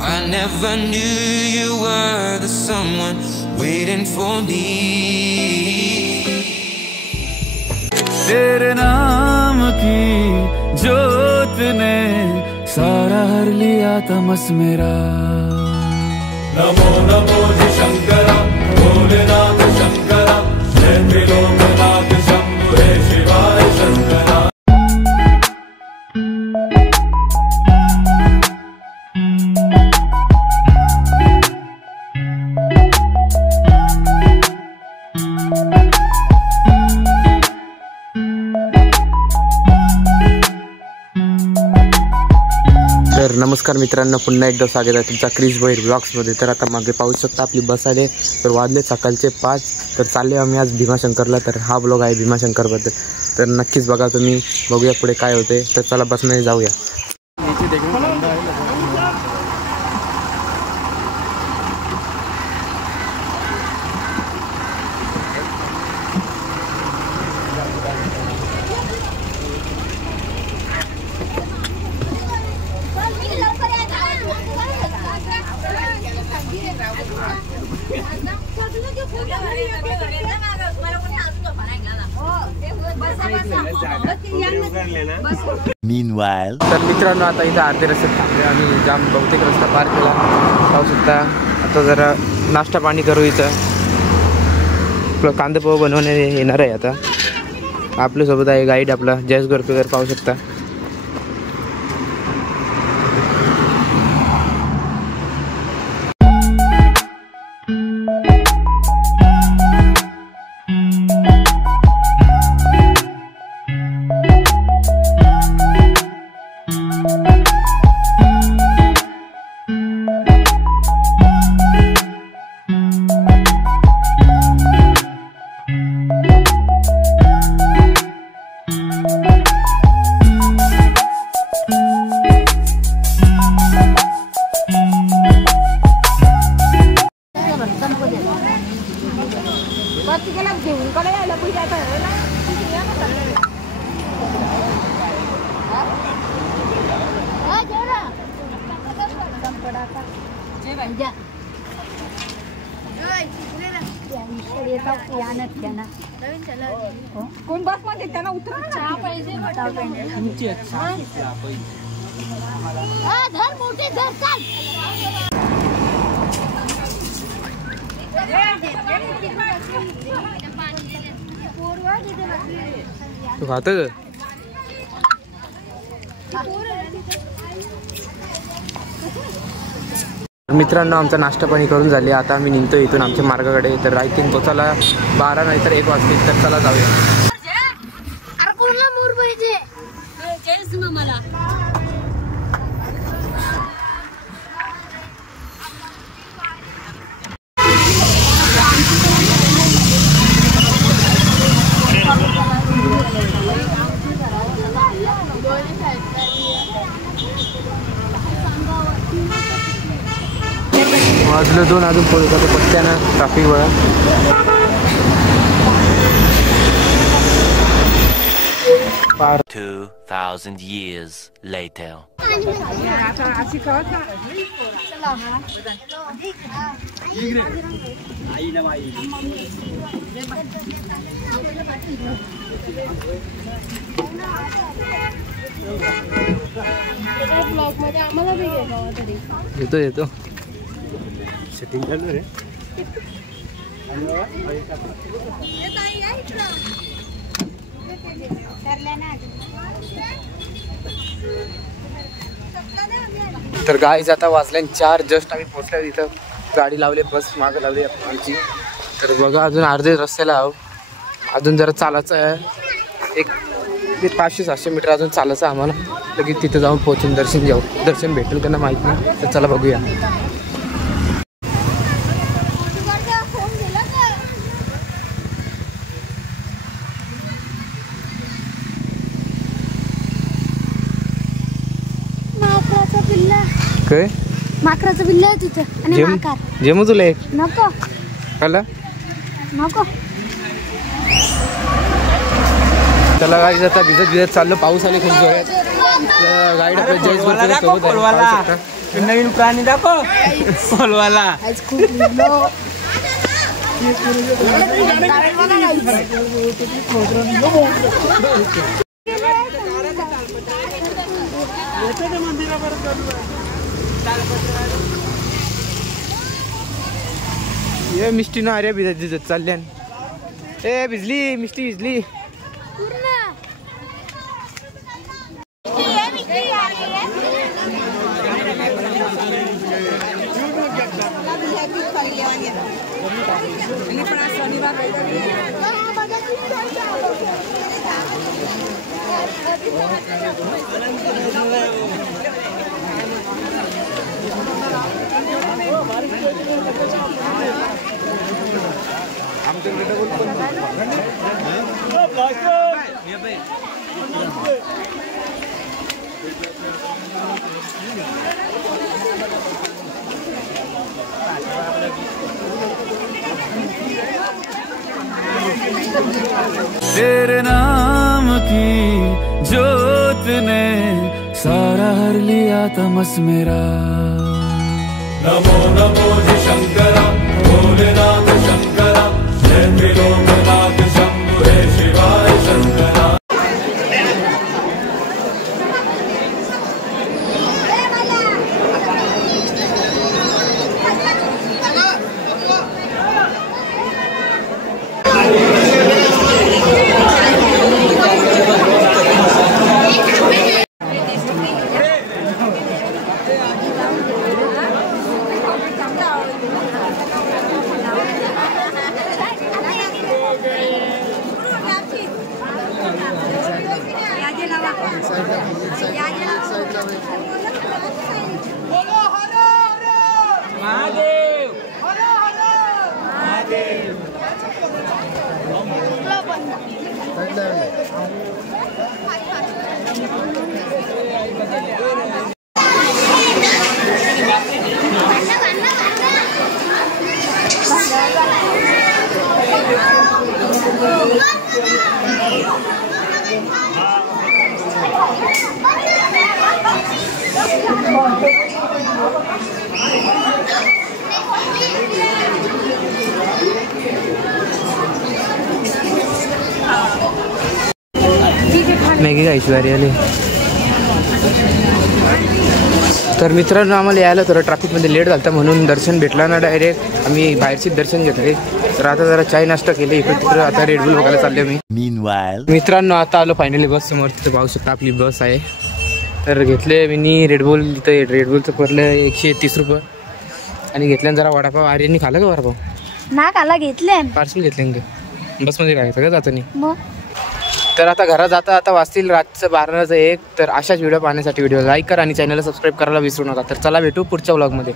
I never knew you were the someone waiting for me. तेरे नाम की जोत ने सारा हर लिया तमस मेरा। नमो नमो शंकरा भोलेनाथ शंकरा जय त्रिलोकनाथ शंभु हे शिवाय शंकरा। तर नमस्कार मित्रांनो, पुन्हा एकदा स्वागत आहे तुमचा क्रिश भोईर ब्लॉग्समध्ये। तर आता मागे पाहू शकता आपली बस आले, तर वाजले सकाळचे 5। तर चालले आम्ही आज भीमाशंकरला। तर हा ब्लॉग आहे भीमाशंकरबद्दल, तर नक्कीच बघा तुम्ही। बघूया पुढे काय होते। तर चला बसमध्ये जाऊया। Meanwhile, तर मित्रांनो आता इथं अर्धे रस्त्यात थांबले आम्ही, जाम बहुतेक रस्ता पार केला पाहू शकता। आता जरा नाश्ता पाणी करू। इथं आपलं कांदा पोहा बनवणे येणार आहे। आता आपल्यासोबत आहे गाईड आपला जयेश गोरपेकर, पाहू शकता। कोण बस मध्ये त्यांना उतरा ना, चहा पाहिजे धर मोठे धर चाल। तू खात मित्रांनो, आमचा नाश्ता पाणी करून झाले। आता आम्ही निघतो इथून आमच्या मार्गाकडे। तर आय थिंक पोचायला 12 नाही तर 1 वाजतील। तर चला जाऊया। वाजलं 2 अजून पोहोचतो पत्त्यानं ट्रॅफिक वळा। 2000 years later. येतो येतो सेटिंग चालू रे। तर गाईज आता वाजल्या 4। जस्ट आम्ही पोहोचल्या तिथं, गाडी लावली, बस मागं लावली आमची। तर बघा अजून अर्धे रस्त्याला आहो, अजून जरा चालायचं आहे। एक 500-700 मीटर अजून चालायचं आम्हाला। लगेच तिथं जाऊन पोहोचून दर्शन भेटेल का ना माहीत नाही। तर चला बघूया। काय माकराचं बिल्ल आहे तिथे आणि माकार जेमू तुला एक नको कळलं नको। चला गाईज आता भिजत चाललो, पाऊस आले खूप जोरात। गाईड आपल्या जयेश गोरपेकर सोबत आहे, नवीन प्राणी दाखव फॉलवाला. आज खूप भिजलो. ये मिष्टी ना अरे भिजत चालल्यान. ए भिजली मिष्टी भिजली. तेरे नाम की जोत ने सारा हर लिया तमस मेरा. नमो नमो जी शंकरा भोलेनाथ शंकरा जय त्रिलोकनाथ शंभु हे शिवाय शंकरा. मॅगी खायची वारी आली. तर मित्रांनो आम्हाला यायला थोडं ट्रॅफिकमध्ये लेट झालं म्हणून दर्शन भेटला ना डायरेक्ट. आम्ही बाहेरचे दर्शन घेतले. तर आता जरा चाय नाश्ता केले इकडे तिकडे. आता रेडबुल बघायला चालले मी. मित्रांनो आता आलो फायनली बस समोर. तिथं पाहू शकता आपली बस आहे. तर घेतले मी रेडबुल. तिथं रेडबुलचं पडलं 130 रुपये. आणि घेतल्यानं जरा वडापाव. आर्यननी खाला का वडापाव? ना खाला घेतले. पार्सल घेतले का बसमध्ये खायचं का जातानी? मग तर आता घरात जाता आता वाजतील रातचं 12:01. तर अशाच व्हिडिओ पाहण्यासाठी व्हिडिओ लाईक करा आणि चॅनलला सबस्क्राईब करायला विसरू नका. तर चला भेटू पुढच्या व्लॉगमध्ये.